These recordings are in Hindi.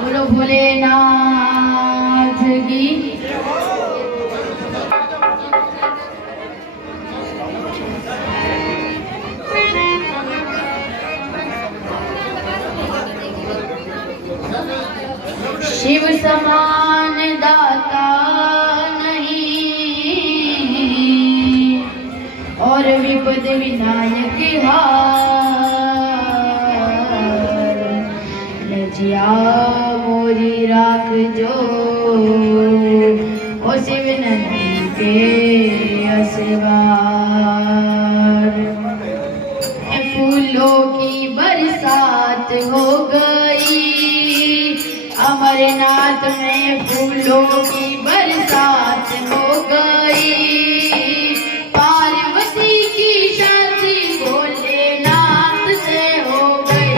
बोलो भोलेनाथ की। शिव समान दाता नहीं और विपद विनायक हार। लजिया मोरी राख जो ओ शिव नंदी के असवार। फूलों की बरसात हो गई अमरनाथ में, फूलों की बरसात हो गई। पार्वती की शादी भोलेनाथ से हो गई।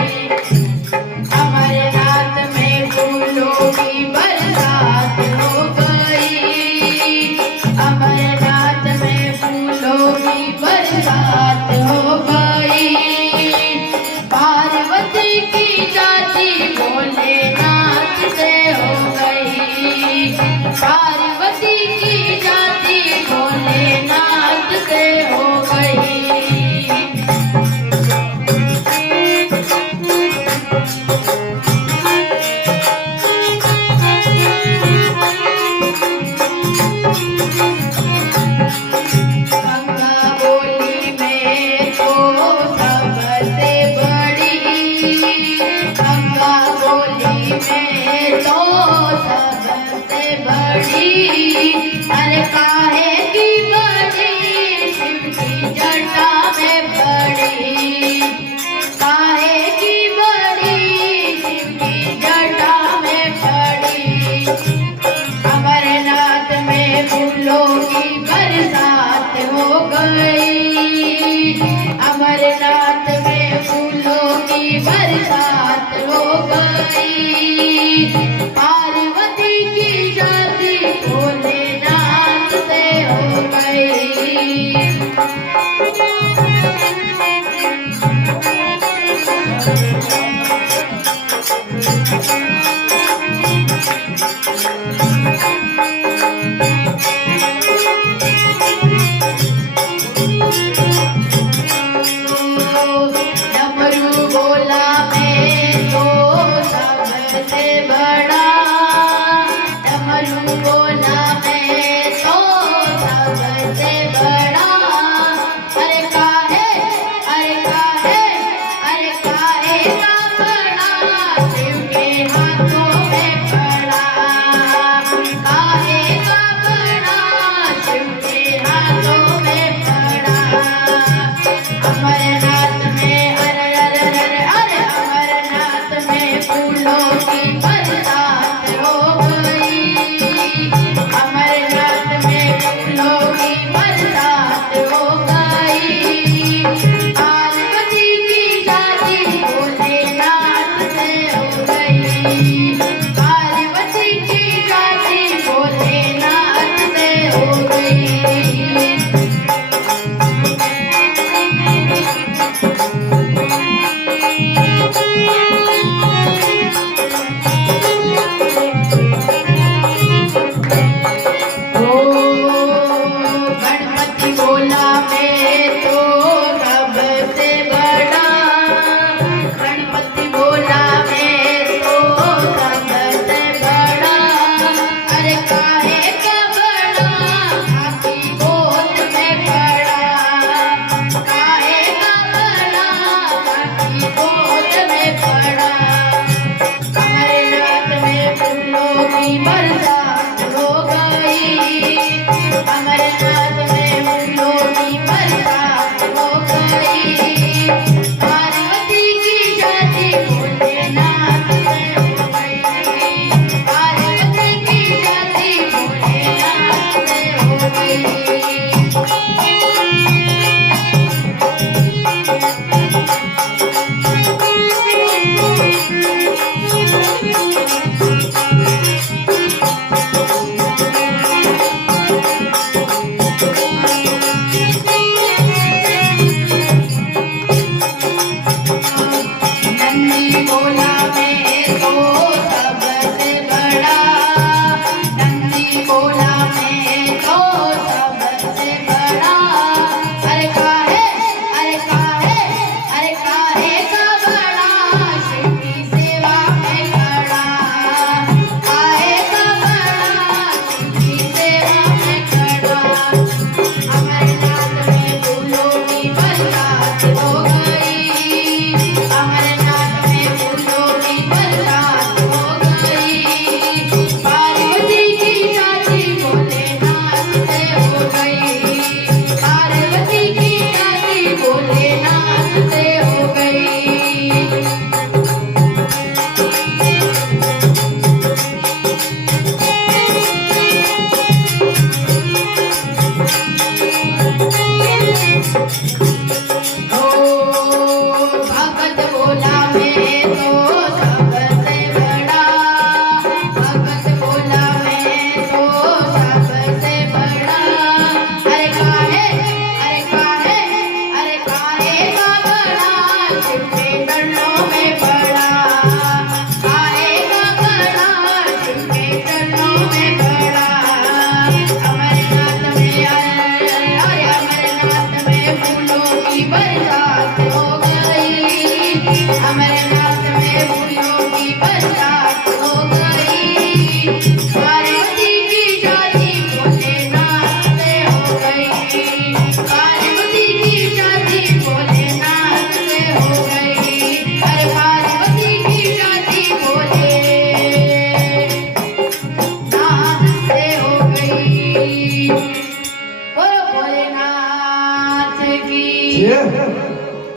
अमरनाथ में फूलों की बरसात हो गई। अमरनाथ में फूलों की बरसात हो गई। पार्वती की शादी भोलेनाथ से हो गई। पार्वती की शादी भोलेनाथ से हो गई। गंगा बोली में तो सबसे बड़ी, गंगा बोली में तो सबसे बड़ी। अरे काहे की बड़ी शिव की जटा में पड़ी। काहे की बड़ी शिव की जटा में पड़ी। अमरनाथ में फूलों की बरसात हो गई। अमरनाथ में फूलों की बरसात हो गई। पार्वती की शादी भोलेनाथ से हो गई। डमरू बोला में तो सबसे बड़ा। डमरू बोला में तो सबसे बड़ा। अरे काहे का बड़ा शिव के हाथों में पड़ा। काहे का बड़ा शिव के हाथों में पड़ा। अमरनाथ में अरे अमरनाथ में फूलों की बरसात हो गई। अमरनाथ में फूलों की